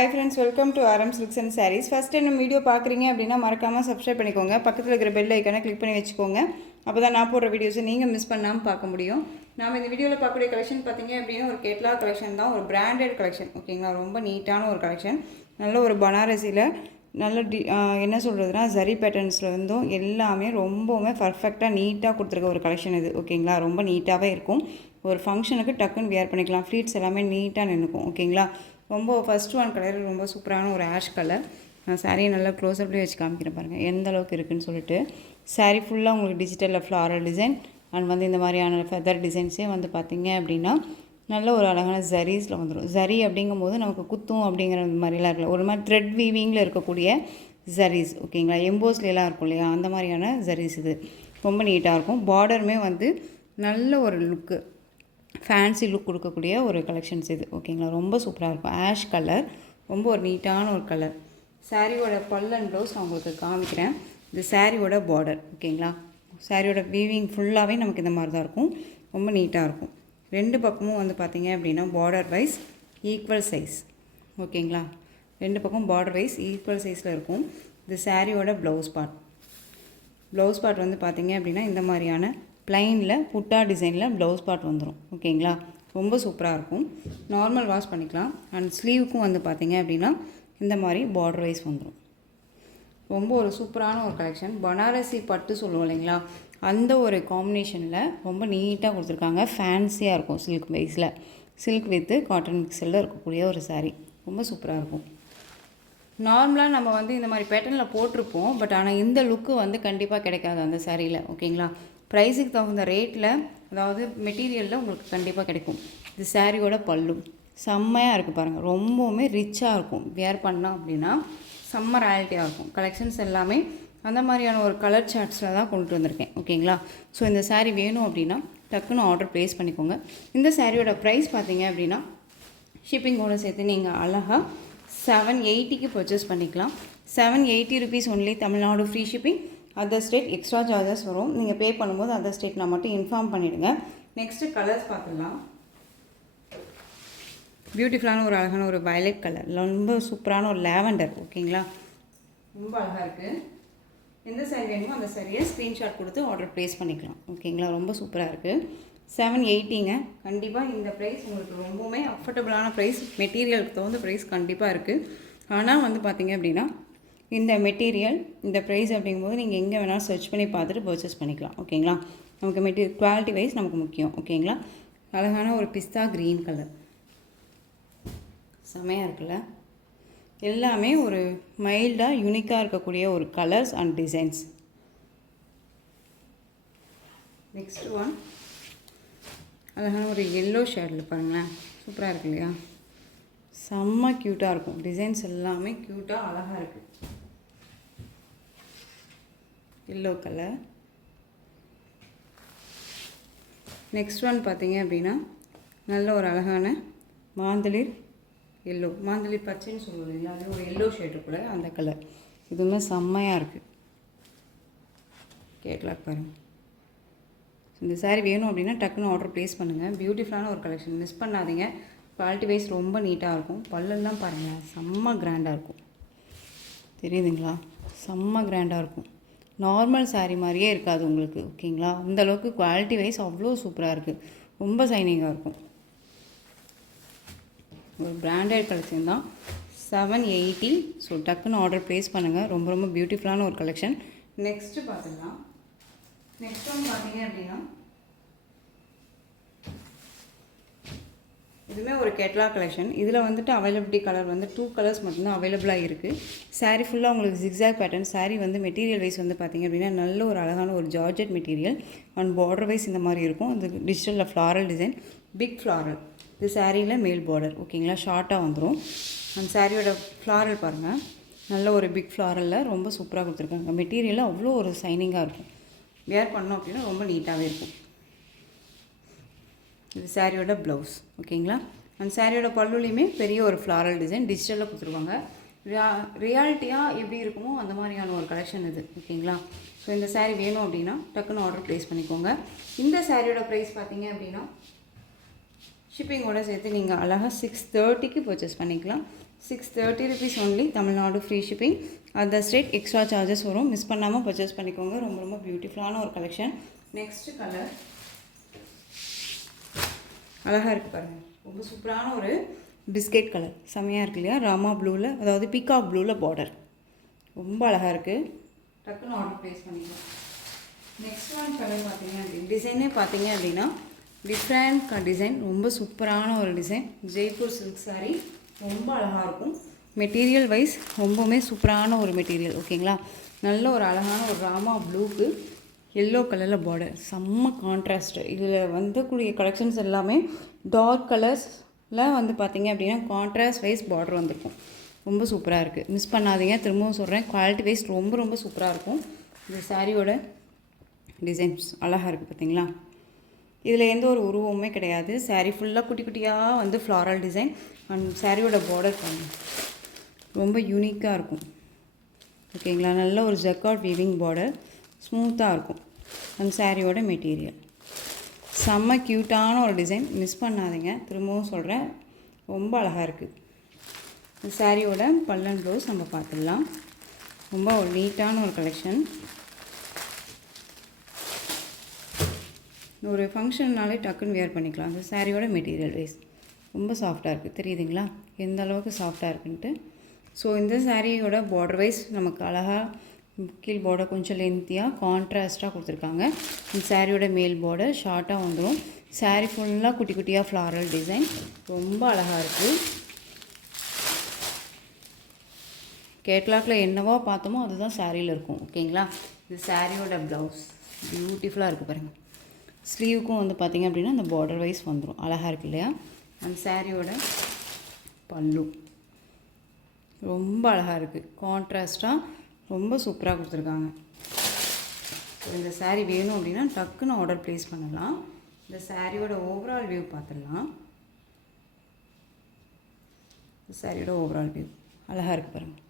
Hi friends, welcome to RM Silks and Sarees. First time video பார்க்குறீங்க அப்படின்னா மறக்காமல் subscribe பண்ணிக்கோங்க. பக்கத்தில் இருக்கிற பெல் ஐக்கானை கிளிக் பண்ணி வச்சுக்கோங்க. அப்போ தான் நான் போடுற வீடியோஸை நீங்கள் மிஸ் பண்ணாமல் பார்க்க முடியும். நாம் இந்த வீடியோவில் பார்க்கக்கூடிய கலெக்ஷன் பார்த்தீங்க அப்படின்னா ஒரு கேட்லாக் கலெக்ஷன் தான், ஒரு பிராண்டட் கலெக்ஷன். ஓகேங்களா, ரொம்ப நீட்டான ஒரு கலெக்ஷன். நல்ல ஒரு பனாரசியில் நல்ல என்ன சொல்கிறதுனா ஜரி பேட்டர்ன்ஸில் வந்தும் எல்லாமே ரொம்பவுமே பர்ஃபெக்டாக நீட்டாக கொடுத்துருக்க ஒரு கலெக்ஷன் இது. ஓகேங்களா, ரொம்ப நீட்டாகவே இருக்கும். ஒரு ஃபங்க்ஷனுக்கு டக்குன்னு வியர் பண்ணிக்கலாம். ஃப்ளீட்ஸ் எல்லாமே நீட்டாக நின்றுக்கும். ஓகேங்களா, ரொம்ப ஃபஸ்ட் ஒன் கலர் ரொம்ப சூப்பரான ஒரு ஆஷ் கலர். நான் சாரியை நல்லா க்ளோஸ்அப்லேயே வச்சு காமிக்கிறேன் பாருங்கள் எந்த அளவுக்கு இருக்குதுன்னு சொல்லிட்டு. சாரீ ஃபுல்லாக உங்களுக்கு டிஜிட்டலில் ஃப்ளாரல் டிசைன் அண்ட் வந்து இந்த மாதிரியான ஃபெதர் டிசைன்ஸே வந்து பார்த்திங்க அப்படின்னா நல்ல ஒரு அழகான ஜரீஸில் வந்துடும். ஜரி அப்படிங்கும் போது நமக்கு குத்தும் அப்படிங்கிற மாதிரிலாம் இருக்கல, ஒரு மாதிரி த்ரெட் வீவிங்கில் இருக்கக்கூடிய ஜரீஸ். ஓகேங்களா, எம்போஸ்லாம் இருக்கும் இல்லையா, அந்த மாதிரியான ஜரீஸ் இது ரொம்ப நீட்டாக இருக்கும். பார்டருமே வந்து நல்ல ஒரு லுக்கு, ஃபேன்சி லுக் கொடுக்கக்கூடிய ஒரு கலெக்ஷன்ஸ் இது. ஓகேங்களா, ரொம்ப சூப்பராக இருக்கும். ஆஷ் கலர் ரொம்ப ஒரு நீட்டான ஒரு கலர். சாரியோட பல் அண்ட் ப்ளவுஸ் நான் உங்களுக்கு காமிக்கிறேன். இது சாரியோட பார்டர். ஓகேங்களா, சாரியோட வீவிங் ஃபுல்லாகவே நமக்கு இந்த மாதிரி தான் இருக்கும். ரொம்ப நீட்டாக இருக்கும். ரெண்டு பக்கமும் வந்து பார்த்திங்க அப்படின்னா பார்டர் வைஸ் ஈக்குவல் சைஸ். ஓகேங்களா, ரெண்டு பக்கம் பார்டர் வைஸ் ஈக்குவல் சைஸில் இருக்கும். இது சாரியோட ப்ளவுஸ் பார்ட். ப்ளவுஸ் பார்ட் வந்து பார்த்திங்க அப்படின்னா இந்த மாதிரியான ப்ளைனில் புட்டா டிசைனில் ப்ளவுஸ் பார்ட் வந்துடும். ஓகேங்களா, ரொம்ப சூப்பராக இருக்கும். நார்மல் வாஷ் பண்ணிக்கலாம். அண்ட் ஸ்லீவுக்கும் வந்து பார்த்திங்க அப்படின்னா இந்த மாதிரி பார்டர் வைஸ் வந்துடும். ரொம்ப ஒரு சூப்பரான ஒரு கலெக்ஷன். பனாரசி பட்டு சொல்லுவோம் இல்லைங்களா, அந்த ஒரு காம்பினேஷனில் ரொம்ப நீட்டாக கொடுத்துருக்காங்க. ஃபேன்சியாக இருக்கும். சில்க் வைஸில் சில்க் வித்து காட்டன் மிக்சரில் இருக்கக்கூடிய ஒரு சாரீ ரொம்ப சூப்பராக இருக்கும். நார்மலாக நம்ம வந்து இந்த மாதிரி பேட்டர்னில் போட்டிருப்போம், பட் ஆனால் இந்த லுக்கு வந்து கண்டிப்பாக கிடைக்காது அந்த சாரியில். ஓகேங்களா, ப்ரைஸுக்கு தகுந்த ரேட்டில், அதாவது மெட்டீரியலில் உங்களுக்கு கண்டிப்பாக கிடைக்கும். இது சாரியோட பல்லு செம்மையாக இருக்குது பாருங்கள். ரொம்பவுமே ரிச்சாக இருக்கும். வியர் பண்ணோம் அப்படின்னா செம்ம ராயல்ட்டியாக இருக்கும். கலெக்ஷன்ஸ் எல்லாமே அந்த மாதிரியான ஒரு கலர் சார்ட்ஸில் தான் கொண்டு வந்திருக்கேன். ஓகேங்களா, ஸோ இந்த சாரீ வேணும் அப்படின்னா டக்குன்னு ஆர்டர் ப்ளேஸ் பண்ணிக்கோங்க. இந்த சாரியோட ப்ரைஸ் பார்த்தீங்க அப்படின்னா ஷிப்பிங்கோடு சேர்த்து நீங்கள் அழகாக 780க்கு பர்ச்சேஸ் பண்ணிக்கலாம். 780 rupees only. Tamil Nadu free shipping. Other state extra charges வரும். நீங்கள் பே பண்ணும்போது அதர் ஸ்டேட் நான் மட்டும் இன்ஃபார்ம் பண்ணிவிடுங்க. நெக்ஸ்ட்டு கலர்ஸ் பார்த்துடலாம். பியூட்டிஃபுல்லான ஒரு அழகான ஒரு வயலட் கலர், ரொம்ப சூப்பரான ஒரு லேவண்டர். ஓகேங்களா, ரொம்ப அழகாக இருக்குது. எந்த சாரீ வேணுமோ அந்த சாரியை ஸ்க்ரீன்ஷாட் கொடுத்து ஆர்டர் ப்ளேஸ் பண்ணிக்கலாம். ஓகேங்களா, ரொம்ப சூப்பராக இருக்குது. 780ங்க. கண்டிப்பாக இந்த ப்ரைஸ் உங்களுக்கு ரொம்பவுமே அஃபோர்டபுளான ப்ரைஸ். மெட்டீரியலுக்கு தகுந்த ப்ரைஸ் கண்டிப்பாக இருக்குது. ஆனால் வந்து பார்த்திங்க அப்படின்னா இந்த மெட்டீரியல் இந்த ப்ரைஸ் அப்படிங்கும்போது நீங்கள் எங்கே வேணாலும் சர்ச் பண்ணி பார்த்துட்டு பர்ச்சேஸ் பண்ணிக்கலாம். ஓகேங்களா, நமக்கு மெட்டீரியல் குவாலிட்டி வைஸ் நமக்கு முக்கியம். ஓகேங்களா, அழகான ஒரு பிஸ்தா க்ரீன் கலர் செமையாக இருக்குல்ல. எல்லாமே ஒரு மைல்டாக யூனிக்காக இருக்கக்கூடிய ஒரு colours and designs. Next one அழகான ஒரு எல்லோ ஷேடில் பாருங்களேன், சூப்பராக இருக்கு இல்லையா, செம்ம க்யூட்டாக இருக்கும். டிசைன்ஸ் எல்லாமே க்யூட்டாக அழகாக இருக்குது. Yellow colour. நெக்ஸ்ட் ஒன் பார்த்தீங்க அப்படின்னா நல்ல ஒரு அழகான மாந்தளிர் எல்லோ, மாந்தளிர் பச்சைன்னு சொல்லுவோம் இல்லையா, அது ஒரு எல்லோ ஷேடுக்குள்ள அந்த கலர். இதுவுமே செம்மையாக இருக்குது. கேட்லாக் பாருங்கள். இந்த சாரீ வேணும் அப்படின்னா டக்குன்னு ஆர்டர் ப்ளேஸ் பண்ணுங்கள். பியூட்டிஃபுல்லான ஒரு கலெக்ஷன், மிஸ் பண்ணாதீங்க. குவாலிட்டி வைஸ் ரொம்ப நீட்டாக இருக்கும். பல்லெல்லாம் பாருங்கள், செம்ம கிராண்டாக இருக்கும். தெரியுதுங்களா, செம்ம கிராண்டாக இருக்கும். நார்மல் சாரீ மாதிரியே இருக்காது உங்களுக்கு. ஓகேங்களா, அந்தளவுக்கு குவாலிட்டி வைஸ் அவ்வளோ சூப்பராக இருக்குது. ரொம்ப சைனிங்காக இருக்கும். ஒரு பிராண்டட் கலெக்ஷன் தான். 780. ஸோ டக்குன்னு ஆர்டர் ப்ளேஸ் பண்ணுங்கள். ரொம்ப ரொம்ப பியூட்டிஃபுல்லான ஒரு கலெக்ஷன். நெக்ஸ்ட்டு பார்த்துக்கலாம். நெக்ஸ்ட் ஒன் பார்த்தீங்க அப்படின்னா இதுவுமே ஒரு கேட்லாக் கலெக்ஷன். இதில் வந்துட்டு அவைலபிலிட்டி கலர் வந்து 2 கலர்ஸ் மட்டும்தான் அவைலபிளாக இருக்குது. சாரீ ஃபுல்லாக உங்களுக்கு ஜிக்ஸாக் பேட்டர்ன். சாரீ வந்து மெட்டீரியல் வைஸ் வந்து பார்த்திங்க அப்படின்னா நல்ல ஒரு அழகான ஒரு georgette material. And border wise இந்த மாதிரி இருக்கும். அது டிஜிட்டலில் ஃப்ளாரல் டிசைன், பிக் ஃப்ளாரல். இது சாரியில் மேல் பார்டர். ஓகேங்களா, ஷார்ட்டாக வந்துடும். அந்த சாரியோட ஃப்ளாரல் பாருங்கள், நல்ல ஒரு பிக் ஃப்ளாரலில் ரொம்ப சூப்பராக கொடுத்துருக்காங்க. மெட்டீரியலில் அவ்வளோ ஒரு சைனிங்காக இருக்கும். வேர் பண்ணோம் அப்படின்னா ரொம்ப நீட்டாகவே இருக்கும். இது சாரியோட ப்ளவுஸ். ஓகேங்களா, அந்த சாரியோட பல்லுலையுமே பெரிய ஒரு ஃப்ளாரல் டிசைன் டிஜிட்டலில் கொடுத்துருவாங்க. ரியாலிட்டியாக எப்படி இருக்குமோ அந்த மாதிரியான ஒரு கலெக்ஷன் இது. ஓகேங்களா, ஸோ இந்த சாரீ வேணும் அப்படின்னா டக்குன்னு ஆர்டர் ப்ளேஸ் பண்ணிக்கோங்க. இந்த சாரியோட ப்ரைஸ் பார்த்தீங்க அப்படின்னா ஷிப்பிங்கோடு சேர்த்து நீங்கள் அழகாக 630க்கு பர்ச்சேஸ் பண்ணிக்கலாம். 630 rupees only, Tamil Nadu free shipping. Other state extra charges வரும். மிஸ் பண்ணாமல் பர்ச்சேஸ் பண்ணிக்கோங்க. ரொம்ப ரொம்ப பியூட்டிஃபுல்லான ஒரு கலெக்ஷன். நெக்ஸ்ட் கலர் அழகாக இருக்குது பாருங்கள். ரொம்ப சூப்பரான ஒரு பிஸ்கெட் கலர், செம்மையாக இருக்கு இல்லையா? ராமா ப்ளூவில், அதாவது பீகாக் ப்ளூவில் பார்டர், ரொம்ப அழகாக இருக்குது. டக்குன்னு ஆர்டர் ப்ளேஸ் பண்ணிக்கலாம். நெக்ஸ்ட் ஒன் கலர் பார்த்தீங்க அப்படின்னா, டிசைனே பார்த்தீங்க அப்படின்னா டிஃப்ரெண்ட் டிசைன், ரொம்ப சூப்பரான ஒரு டிசைன். ஜெய்ப்பூர் சில்க் சாரீ, ரொம்ப அழகாக இருக்கும். மெட்டீரியல் வைஸ் ரொம்பவுமே சூப்பரான ஒரு மெட்டீரியல். ஓகேங்களா? நல்ல ஒரு அழகான ஒரு ராமா ப்ளூக்கு எல்லோ கலரில் பார்டர், செம்ம கான்ட்ராஸ்ட்டு. இதில் வந்துக்கூடிய கலெக்ஷன்ஸ் எல்லாமே டார்க் கலர்ஸில் வந்து பார்த்திங்க அப்படின்னா கான்ட்ராஸ்ட் வைஸ் பார்டர் வந்திருக்கும். ரொம்ப சூப்பராக இருக்குது. மிஸ் பண்ணாதீங்க. திரும்பவும் சொல்கிறேன், குவாலிட்டி வைஸ் ரொம்ப ரொம்ப சூப்பராக இருக்கும். இந்த சாரியோட டிசைன்ஸ் அழகாக இருக்குது பார்த்தீங்களா? இதில் எந்த ஒரு உருவமுமே கிடையாது. சாரீ ஃபுல்லாக குட்டி குட்டியாக வந்து ஃப்ளாரல் டிசைன். அண்ட் சாரியோட பார்டர் பண்ணுங்க, ரொம்ப யூனிக்காக இருக்கும். ஓகேங்களா? நல்ல ஒரு ஜக்கார்ட் வீவிங் பார்டர், ஸ்மூத்தாக இருக்கும். அந்த சாரியோட மெட்டீரியல் செம்ம க்யூட்டான ஒரு டிசைன். மிஸ் பண்ணாதீங்க. திரும்பவும் சொல்கிறேன், ரொம்ப அழகாக இருக்குது. இந்த சாரியோட பல்லன் ப்ளவுஸ் நம்ம பார்த்துடலாம். ரொம்ப ஒரு நீட்டான ஒரு கலெக்ஷன். ஒரு ஃபங்க்ஷன்னாலே டக்குன்னு வேர் பண்ணிக்கலாம். அந்த சாரியோட மெட்டீரியல் வைஸ் ரொம்ப சாஃப்டாக இருக்குது. தெரியுதுங்களா எந்த அளவுக்கு சாஃப்டாக இருக்குன்ட்டு? ஸோ இந்த சாரியோட பார்டர் வைஸ் நமக்கு அழகாக கீழ் பார்டர் கொஞ்சம் லென்த்தியாக கான்ட்ராஸ்ட்டாக கொடுத்துருக்காங்க. இந்த சாரியோட மேல் பார்டர் ஷார்ட்டாக வந்துடும். சாரீ ஃபுல்லாக குட்டி குட்டியாக ஃப்ளாரல் டிசைன், ரொம்ப அழகாக இருக்குது. கேட்லாக்கில் என்னவோ பார்த்தோமோ அதுதான் சாரியில் இருக்கும். ஓகேங்களா? இது சாரியோட ப்ளவுஸ் பியூட்டிஃபுல்லாக இருக்குது பாருங்கள். ஸ்லீவுக்கும் வந்து பார்த்திங்க அப்படின்னா அந்த பார்டர் வைஸ் வந்துடும். அழகாக இருக்குது இல்லையா? அந்த சாரியோட பல்லு ரொம்ப அழகாக இருக்குது. கான்ட்ராஸ்ட்டாக ரொம்ப சூப்பராக கொடுத்துருக்காங்க. இந்த சாரீ வேணும் அப்படின்னா டக்குன்னு ஆர்டர் ப்ளேஸ் பண்ணலாம். இந்த சாரியோட ஓவரால் வியூ பார்த்துடலாம். இந்த சாரியோட ஓவரால் வியூ அழகாக இருக்குது பாருங்கள்.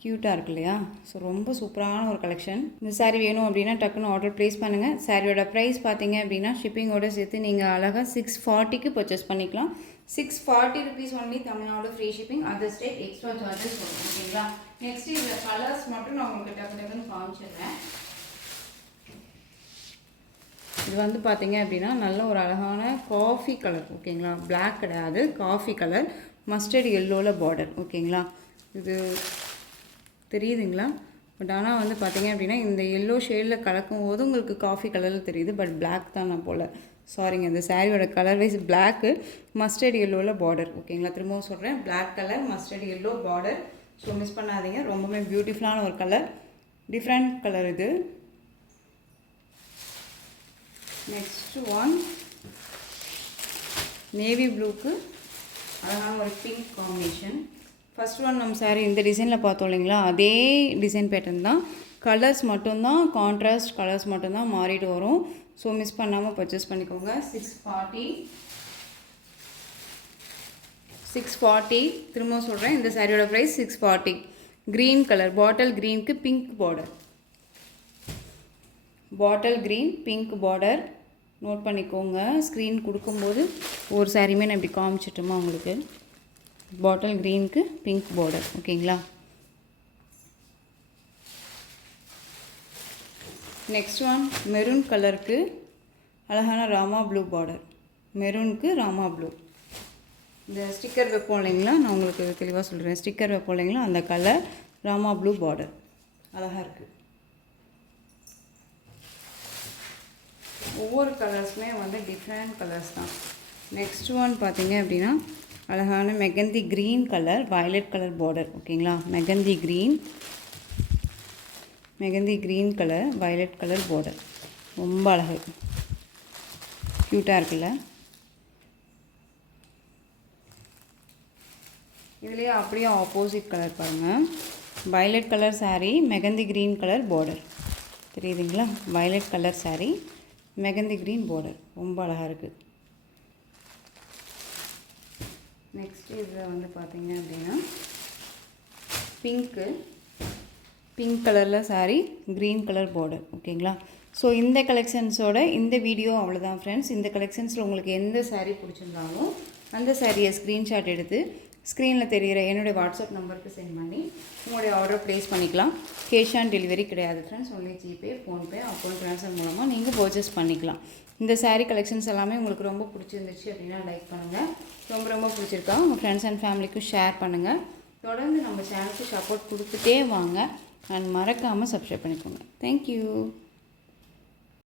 க்யூட்டாக இருக்கு இல்லையா? ஸோ ரொம்ப சூப்பரான ஒரு கலெக்ஷன். இந்த சாரீ வேணும் அப்படின்னா டக்குன்னு ஆர்டர் ப்ளேஸ் பண்ணுங்கள். சாரியோட ப்ரைஸ் பார்த்தீங்க அப்படின்னா ஷிப்பிங்கோடு சேர்த்து நீங்கள் அழகாக 640க்கு பர்ச்சேஸ் பண்ணிக்கலாம். 640 rupees only, Tamil Nadu free shipping. Other state extra charges வரும். ஓகேங்களா? நெக்ஸ்ட் இதில் கலர்ஸ் மட்டும் நான் உங்களுக்கு டக்குன்னு காமிச்சிடுறேன். இது வந்து பார்த்தீங்க அப்படின்னா நல்ல ஒரு அழகான காஃபி கலர். ஓகேங்களா? பிளாக் கிடையாது, காஃபி கலர், மஸ்டர்ட் எல்லோவில் பார்டர். ஓகேங்களா? இது தெரியுதுங்களா? பட் ஆனால் வந்து பார்த்தீங்க அப்படின்னா இந்த எல்லோ ஷேடில் கலக்கும் போது உங்களுக்கு காஃபி கலரில் தெரியுது. பட் பிளாக் தான் நான் போல், சாரிங்க. இந்த சாரியோட கலர் வைஸ் பிளாக்கு, மஸ்டர்ட் எல்லோவில் பார்டர். ஓகேங்களா? திரும்பவும் சொல்கிறேன், black colour, mustard yellow border. So miss பண்ணாதீங்க. ரொம்பவே பியூட்டிஃபுல்லான ஒரு கலர், டிஃப்ரெண்ட் கலர் இது. நெக்ஸ்ட் ஒன் நேவி ப்ளூக்கு அழகான ஒரு பிங்க் காம்பினேஷன். ஃபஸ்ட் ஒன் நம்ம சாரீ இந்த டிசைனில் பார்த்தோம் இல்லைங்களா? அதே டிசைன் பேட்டர்ன் தான். கலர்ஸ் மட்டும்தான், கான்ட்ராஸ்ட் கலர்ஸ் மட்டும்தான் மாறிட்டு வரும். ஸோ மிஸ் பண்ணாமல் பர்ச்சேஸ் பண்ணிக்கோங்க. 640 திரும்பவும் சொல்கிறேன், இந்த சாரியோட ப்ரைஸ் 640. க்ரீன் கலர், பாட்டில் க்ரீனுக்கு pink border, bottle green pink border. Note பண்ணிக்கோங்க. ஸ்க்ரீன் கொடுக்கும்போது ஒரு சாரியுமே நான் இப்படி காமிச்சிட்டோமா உங்களுக்கு? பாட்டில் க்ரீனுக்கு பிங்க் பார்டர். ஓகேங்களா? நெக்ஸ்ட் ஒன் மெரூன் கலருக்கு அழகான ராமா ப்ளூ பார்டர், மெரூனுக்கு ராமா ப்ளூ. இந்த ஸ்டிக்கர் வைப்போம் இல்லைங்களா? நான் உங்களுக்கு தெளிவாக சொல்கிறேன். ஸ்டிக்கர் வைப்போம் இல்லைங்களா? அந்த கலர் ராமா ப்ளூ பார்டர் அழகாக இருக்குது. ஒவ்வொரு கலர்ஸுமே வந்து டிஃப்ரெண்ட் கலர்ஸ் தான். நெக்ஸ்ட் ஒன் பார்த்தீங்க அப்படின்னா அழகான mehndi green colour, violet colour border. ஓகேங்களா? Mehndi green colour, violet colour border, ரொம்ப அழகு, க்யூட்டாக இருக்குல்ல? இதுலேயே அப்படியே ஆப்போசிட் கலர் பாருங்கள். Violet colour sari, mehndi green colour border. தெரியுதுங்களா? Violet colour sari, mehndi green border, ரொம்ப அழகாக இருக்குது. நெக்ஸ்ட்டு இதில் வந்து பார்த்தீங்க அப்படின்னா பிங்க் கலரில் சாரீ, க்ரீன் கலர் பார்டர். ஓகேங்களா? ஸோ இந்த கலெக்ஷன்ஸோட இந்த வீடியோ அவ்வளோதான் ஃப்ரெண்ட்ஸ். இந்த கலெக்ஷன்ஸில் உங்களுக்கு எந்த சாரீ பிடிச்சிருந்தாலும் அந்த சாரியை ஸ்க்ரீன்ஷாட் எடுத்து ஸ்க்ரீனில் தெரிகிற என்னுடைய வாட்ஸ்அப் நம்பருக்கு சென்ட் பண்ணி உங்களுடைய ஆர்டர் ப்ளேஸ் பண்ணிக்கலாம். கேஷ் ஆன் டெலிவரி கிடையாது friends, only GPay, PhonePe, account transfer மூலமாக நீங்கள் பர்ச்சேஸ் பண்ணிக்கலாம். இந்த saree கலெக்ஷன்ஸ் எல்லாமே உங்களுக்கு ரொம்ப பிடிச்சிருந்துச்சு அப்படின்னா லைக் பண்ணுங்கள். ரொம்ப பிடிச்சிருக்கா உங்கள் ஃப்ரெண்ட்ஸ் அண்ட் ஃபேமிலிக்கும் ஷேர் பண்ணுங்கள். தொடர்ந்து நம்ம சேனலுக்கு சப்போர்ட் கொடுத்துட்டே வாங்க அண்ட் மறக்காமல் சப்ஸ்கிரைப் பண்ணிக்கோங்க. தேங்க்யூ.